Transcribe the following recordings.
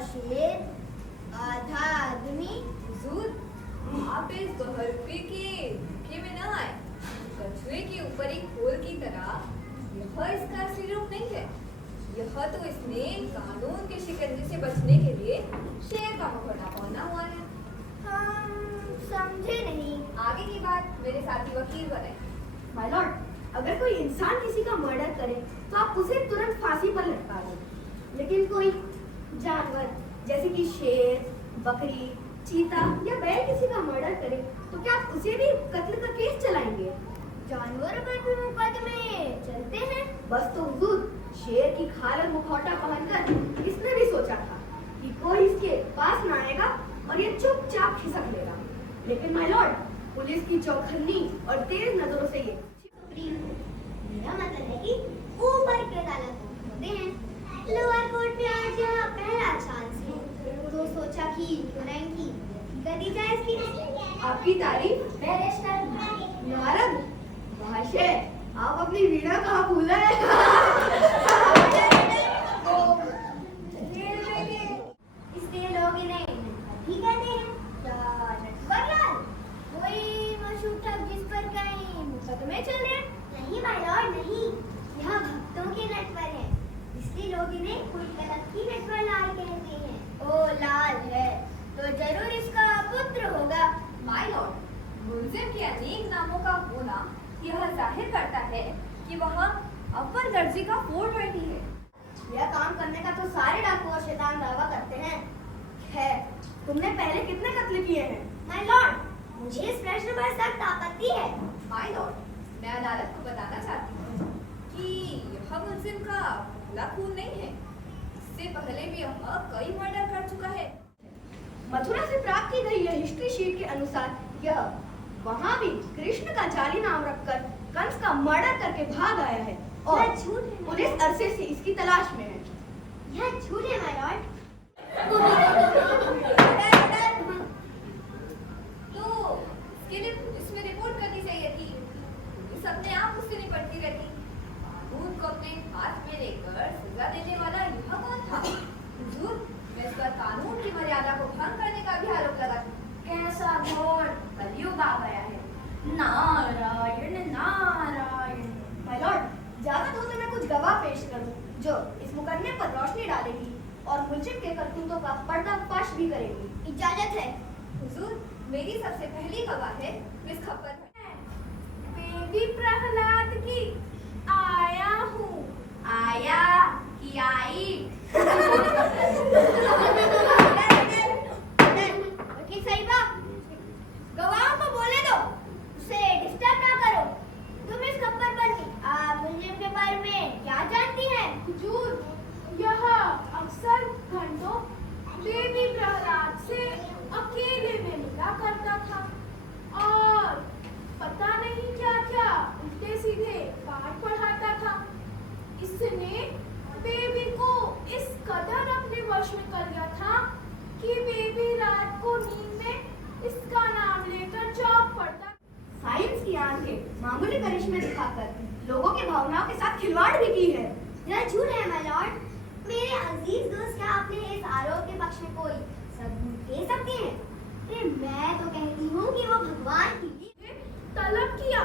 शेर, आधा आदमी। हुजूर, आप इस बहरपी के धोखे में न आए। कछुए के ऊपर एक खोल की तरह यह इसका असली रूप नहीं है। यह तो इसने कानून के शिकंजे से बचने के लिए शेर का मुखौटा पहना हुआ है। हम समझे नहीं। आगे की बात मेरे साथी वकील बनाए। माय लॉर्ड, अगर कोई इंसान किसी का मर्डर करे तो आप उसे तुरंत फांसी पर लटका दो, लेकिन कोई जानवर जैसे कि शेर, बकरी, चीता या बैल किसी का मर्डर करे तो क्या आप उसे भी कत्ल का केस चलाएंगे? जानवरों पर भी मुकदमे चलते हैं। बस तो हुजूर, शेर की खाल और मुखौटा पहनकर इसने भी सोचा था कि कोई इसके पास ना आएगा और ये चुपचाप खिसक लेगा, लेकिन माय लॉर्ड, पुलिस की चौखन्नी और तेज नजरों से ये मेरा मतलब है कि ऊपर के अदालत होते हैं, लोअर कोर्ट में आज यह पहला चांस है, तो सोचा कि क्यों ना इनकी कर दी जाए इसकी। आपकी तारीफ बैरिस्टर नारद महाशय, आप अपनी वीणा कहाँ भूल गए? इसलिए लोग इन्हें ठीक कहते हैं। क्या नटवरलाल, कोई मशहूर ठग जिस पर कहीं मुकदमे चल रहे? नहीं माय लॉर्ड, नहीं। यह भक्तों के नटवर हैं, इसलिए लोग इन्हें कोई गलत ही नटवरलाल कहते हैं। ओ लाल है तो जरूर इसका पुत्र होगा। माय लॉर्ड, मुलजिम के अनेक नामों का होना यह जाहिर करता है कि वह अव्वल दर्जे का 420 है। यह काम करने का तो सारे डाकू और शैतान दावा करते हैं। खैर, तुमने पहले कितने कत्ल किए हैं? माय लॉर्ड, मुझे इस प्रश्न पर सख्त आपत्ति है। माय लॉर्ड, मैं अदालत को बताना चाहती हूँ कि यह मुलजिम का पहला खून नहीं है। इससे पहले भी यह कई मर्डर कर चुका है। मथुरा से प्राप्त की गई यह हिस्ट्री शीट के अनुसार यह वहाँ भी कृष्ण का जाली नाम रखकर कंस का मर्डर करके भाग आया है और यह झूठ है। पुलिस अरसे से इसकी तलाश में है। यह झूठ है माय लॉर्ड। तो इसके लिए इसमें रिपोर्ट करनी चाहिए थी। पुलिस अपने आप उससे निपटती रहती। कानून को अपने हाथ में लेकर सजा देने वाला यह कौन था? हुजूर, मैं इस पर कानून की मर्यादा को भंग करने का भी आरोप लगाती हूँ। कैसा घोर कलयुग आ गया है। नारायण नारायण। माय लॉर्ड, ज्यादा हो तो मैं कुछ गवाह पेश करूं जो इस मुकदमे पर रोशनी डालेगी और मुलजिम के करतूतों का पर्दाफाश भी करेगी। इजाजत है। हुजूर, मेरी सबसे पहली गवाह है मिस खप्पर। बेबी प्रहलाद की आया हूँ। आया कि आई? वकील साहिबा, गवाहों को बोले दो, उसे डिस्टर्ब ना करो। तुम इस खप्पर बनी, आप मुलजिम के बारे में क्या जानती हैं? हुजूर, यह अक्सर घंटों बेबी प्रहलाद से अकेले में मिला करता था और पता नहीं क्या क्या उल्टे सीधे पाठ पढ़ाता था। इसने बेबी को इस कदर अपने वश में कर लिया था कि बेबी रात को नींद में इसका नाम लेकर चौंक पड़ता। साइंस की आंखें मामूली करिश्मे दिखाकर लोगों की भावनाओं के साथ खिलवाड़ भी की है। यह झूठ है माय लॉर्ड। मेरे अजीज दोस्त, क्या आपने इस आरोप के पक्ष में कोई सबूत दे सकते हैं? अरे मैं तो कहती हूँ कि वो भगवान की तलब किया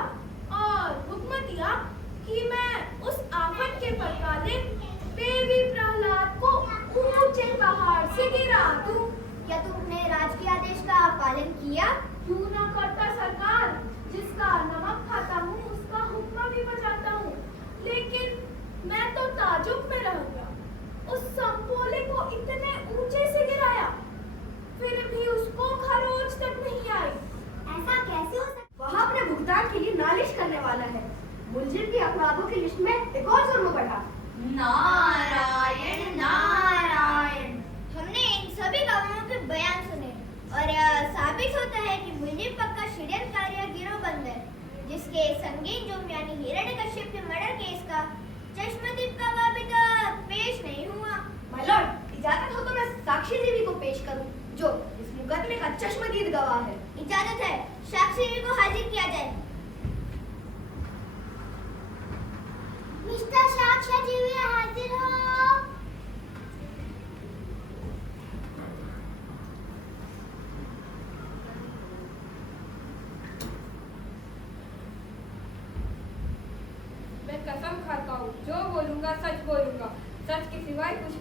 और हुक्म दिया कि मैं उस आफत के परकाले बेबी प्रहलाद को ऊंचे पहाड़ से गिरा दूं। क्या तुमने राज के आदेश का पालन किया? क्यों ना करता सरकार, जिसका नमक खाता हूँ उसका हुक्म भी बजाता हूँ। लेकिन मैं तो ताजुब में रह गया। उस संपोले को इतने ऊंचे से गिराया, फिर भी उसको खरोच तक नहीं आई। ऐसा कैसे हो सकता? वह अपने भुगतान के लिए नालिश करने वाला है। मुलजिम की अपराधों की लिस्ट में एक और जुर्म बढ़ा। नारायण नारायण। हमने इन सभी गवाहों के बयान सुने और यह साबित होता है कि मुलजिम पक्का षड्यंत्रकारी गिरोह बंद है, जिसके संगीन जुर्म यानी हिरण्यकश्यप के मर्डर केस का चश्मदीद का अभी तक पेश नहीं हुआ। माय लॉर्ड, इजाजत हो तो मैं साक्षी देवी को पेश करूं, जो इस मुकदमे का चश्मदीद गवाह है। इजाजत है, साक्षी देवी को हाजिर किया जाए। मिस्टर साक्षी देवी हाजिर हो।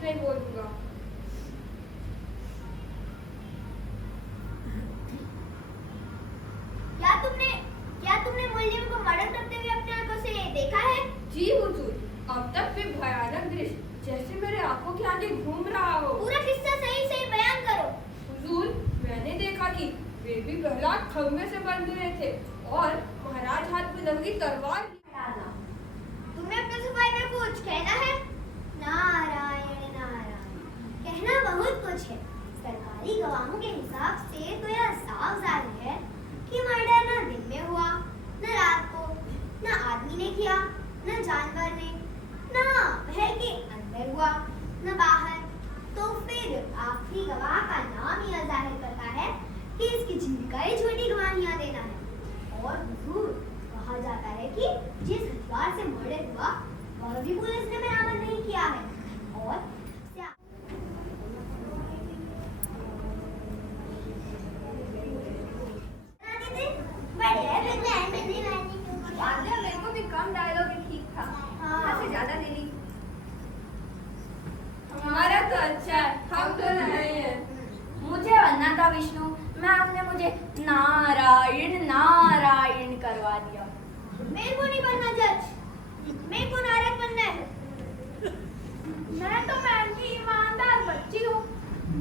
नहीं बोलूंगा। क्या तुमने मुलजिम को मर्डर करते हुए अपने आंखों से देखा है? जी हुजूर, अब तक भी भयानक दृश्य जैसे मेरे आंखों के आगे घूम रहा हो। पूरा किस्सा सही सही बयान करो। हुजूर, मैंने देखा कि बेबी प्रहलाद खम्भे से बंध रहे थे और महाराज हाथ में लगी तलवार डाला। तुम्हें अपने सफाई में कुछ कहना है? नारायण नारायण, कहना बहुत कुछ है। सरकारी गवाहों के हिसाब से तो यह साफ जाहिर है कि मर्डर न दिन में हुआ, न रात को, न आदमी ने किया, न जानवर ने, न महल के अंदर हुआ, न बाहर। तो फिर आखिरी गवाह का नाम यह जाहिर करता है कि इसकी जीविका ही झूठी गवाहियां देना है। और हुजूर, कहा जाता है कि जिस हथियार से मर्डर हुआ वह भी पुलिस ने बरामद नहीं किया है। और मेरे को भी कम डायलॉग ठीक था, से ज्यादा ले ली। हमारा तो अच्छा है, हम तो नहीं है। मुझे बनना था विष्णु, मैम ने मुझे नारायण नारायण करवा दिया। मेरे को नहीं बनना जज, मेरे को नारद बनना है। मैं तो मैम की ईमानदार बच्ची हूँ।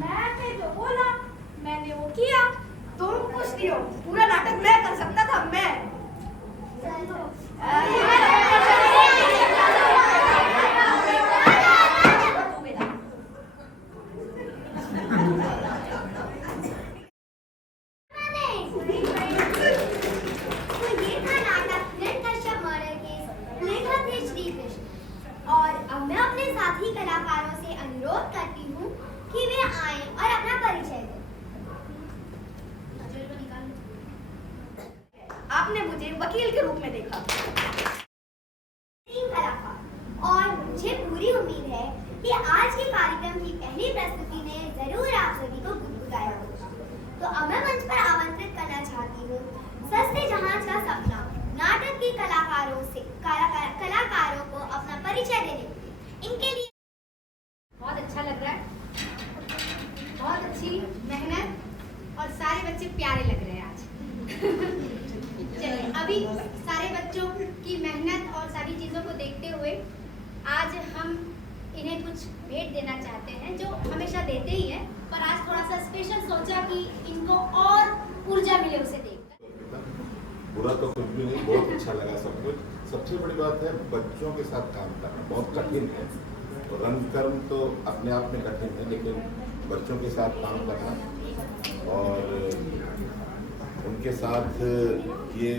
मैम ने जो बोला मैंने वो किया। तुम कुछ नहीं हो, पूरा नाटक मैं कर सकता था। मैं और अब मैं अपने साथी कलाकारों से अनुरोध करती हूँ कि वे आएं और अपना परिचय दें। आपने मुझे वकील के रूप में देखा। तीन कलाकार, और मुझे पूरी उम्मीद है कि आज के कार्यक्रम की पहली प्रस्तुति ने जरूर आप सभी को गुदगुदाया होगा। तो अब मैं मंच पर आमंत्रित करना चाहती हूँ सस्ते जहाज का सपना नाटक के कलाकारों को अपना परिचय देने के लिए। इनके लिए बहुत अच्छा लग रहा है, बहुत अच्छी मेहनत और सारे बच्चे प्यारे लग रहे हैं आज। चलिए, अभी सारे बच्चों की मेहनत और सारी चीज़ों को देखते हुए आज हम इन्हें कुछ भेंट देना चाहते हैं, जो हमेशा देते ही हैं, पर आज थोड़ा सा स्पेशल सोचा कि इनको और ऊर्जा मिले उसे देखकर। बुरा तो कुछ भी नहीं, बहुत अच्छा लगा सब कुछ। सबसे बड़ी बात है बच्चों के साथ काम करना बहुत कठिन है। रंगकर्म तो अपने आप में कठिन है, लेकिन बच्चों के साथ काम करना और उनके साथ ये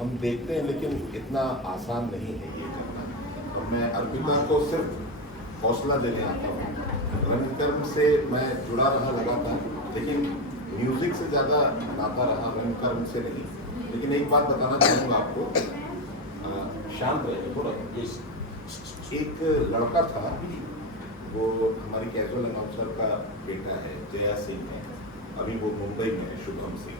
हम देखते हैं, लेकिन इतना आसान नहीं है ये करना। और मैं अर्पिता को सिर्फ हौसला देने आता हूँ। रंगकर्म से मैं जुड़ा रहा लगातार, लेकिन म्यूजिक से ज़्यादा नाता रहा, रंगकर्म से नहीं। लेकिन एक बात बताना चाहूँगा आपको, शांत रहिए थोड़ा। एक लड़का था, वो हमारी कैजुअल अनाउंसर का बेटा है, जया सिंह है, अभी वो मुंबई में है, शुभम सिंह।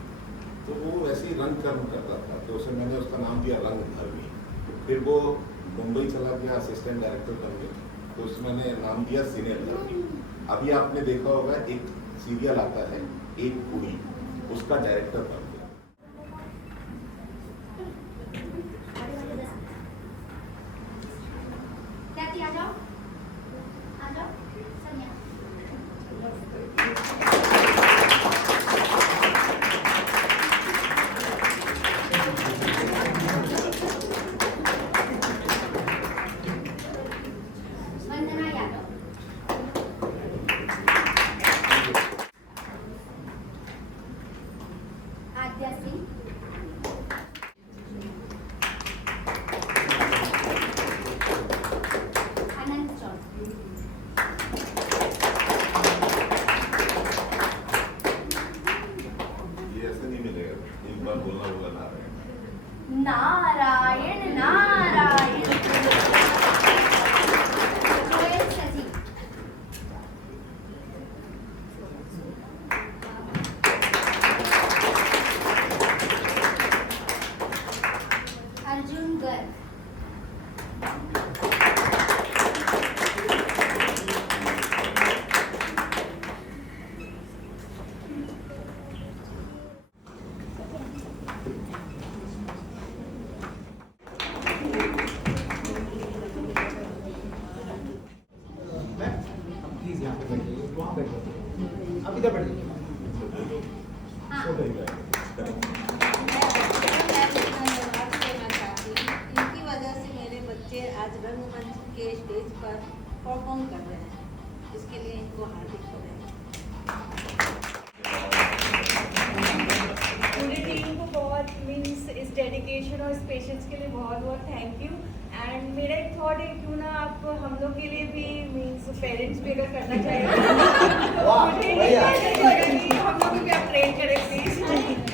तो वो वैसे ही रंगकर्म करता था, तो उसे मैंने उसका नाम दिया रंगधर्मी। फिर वो मुंबई चला गया, असिस्टेंट डायरेक्टर बन गया, तो उसमें मैंने नाम दिया सिनेधर्मी। अभी आपने देखा होगा एक सीरियल आता है एक कुड़ी, उसका डायरेक्टर बन गया। क्या आ जाओ, आ जाओ सनिया। वंदना यादव। आ अब इधर बैठ जाइए। हाँ इनकी वजह से मेरे बच्चे आज रंगमंच के स्टेज पर परफॉर्म कर रहे हैं, इसके लिए इनको हार्दिक बधाई। पूरी टीम को बहुत मीन्स इस डेडिकेशन और इस पेशेंस के लिए बहुत बहुत थैंक यू। एंड मेरा एक थॉट है, क्यों ना आप हम लोग के लिए भी मीन्स पेरेंट्स भी अगर करना चाहें तो मुझे नहीं लगेगा कि हम लोग भी आप ट्रेन करें प्लीज।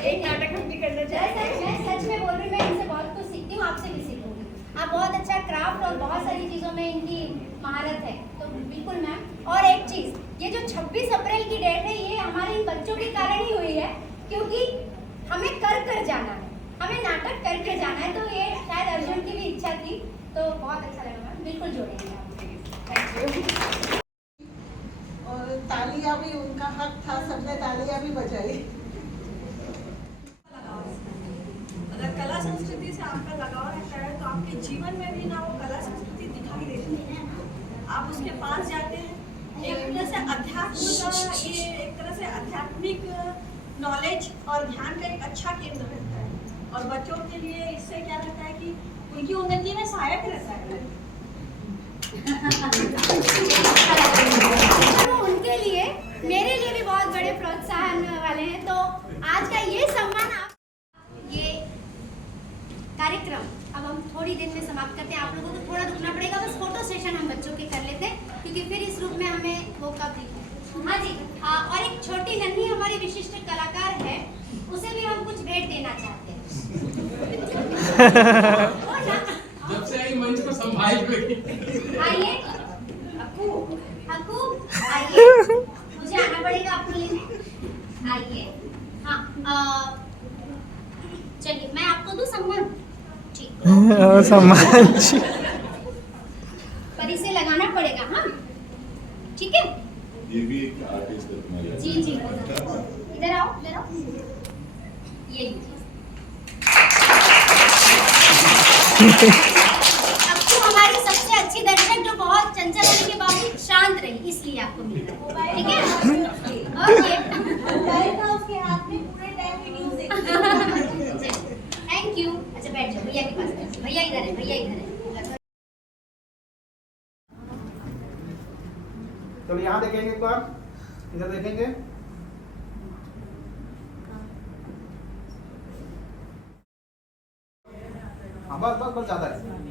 एक नाटक हम भी करना चाहेंगे। मैं सच में बोल रही हूँ, मैं इनसे बहुत कुछ सीखती हूँ, आपसे भी सीखूंगी। आप बहुत अच्छा क्राफ्ट और बहुत सारी चीज़ों में इनकी महारत है, तो बिल्कुल मैम। और एक चीज़, ये जो 26 अप्रैल की डेट है, ये हमारे इन बच्चों के कारण ही हुई है, क्योंकि हमें कर जाना है, हमें नाटक करके जाना है, तो ये शायद अर्जुन की भी इच्छा थी, तो बहुत अच्छा लगा मैम, बिल्कुल जोड़ेंगे आप। Thank you. और तालियां भी उनका हक था, सबने तालियां भी बजाई। अगर कला संस्कृति से आपका लगाव रहता है तो आपके जीवन में भी ना वो कला संस्कृति दिखाई देती है। आप उसके पास जाते हैं, एक तरह से अध्यात्म का ये एक तरह से आध्यात्मिक नॉलेज और ध्यान का एक अच्छा केंद्र रहता है, और बच्चों के लिए इससे क्या रहता है कि उनकी उन्नति में सहायक रहता है। तो उनके लिए, मेरे लिए भी बहुत बड़े प्रोत्साहन वाले हैं। तो आज का ये सम्मान, ये कार्यक्रम अब हम थोड़ी देर में समाप्त करते हैं। आप लोगों को थोड़ा रुकना पड़ेगा, बस फोटो सेशन हम बच्चों के कर लेते हैं, क्योंकि फिर इस रूप में हमें वो कब दिखे। हाँ जी, और एक छोटी नन्ही हमारी विशिष्ट कलाकार है, उसे भी हम कुछ भेंट देना चाहते हैं। जब से आई मंच को संभाल रही। आइए अक्कू आइए, मुझे आना पड़ेगा आपको लेने। आइए, हाँ चलिए, मैं आपको दूँ सम्मान। ठीक सम्मान पर इसे लगाना पड़ेगा, हाँ ठीक है। ये भी एक आर्टिस्ट है तुम्हारे। जी जी, इधर आओ, इधर आओ, ये लीजिए। अक्कू हमारी सबसे अच्छी दर्शक, जो बहुत चंचल होने के बावजूद शांत रही, इसलिए आपको मिल रहा है, ठीक है। ओके, उसके हाथ में पूरे टाइम वीडियो देखते। Thank you. अच्छा बैठ जाओ, भैया के पास बैठ जाओ। भैया इधर है, भैया इधर है। चलो यहाँ देखेंगे एक बार, इधर देखेंगे। हाँ बस बस बस, ज्यादा है।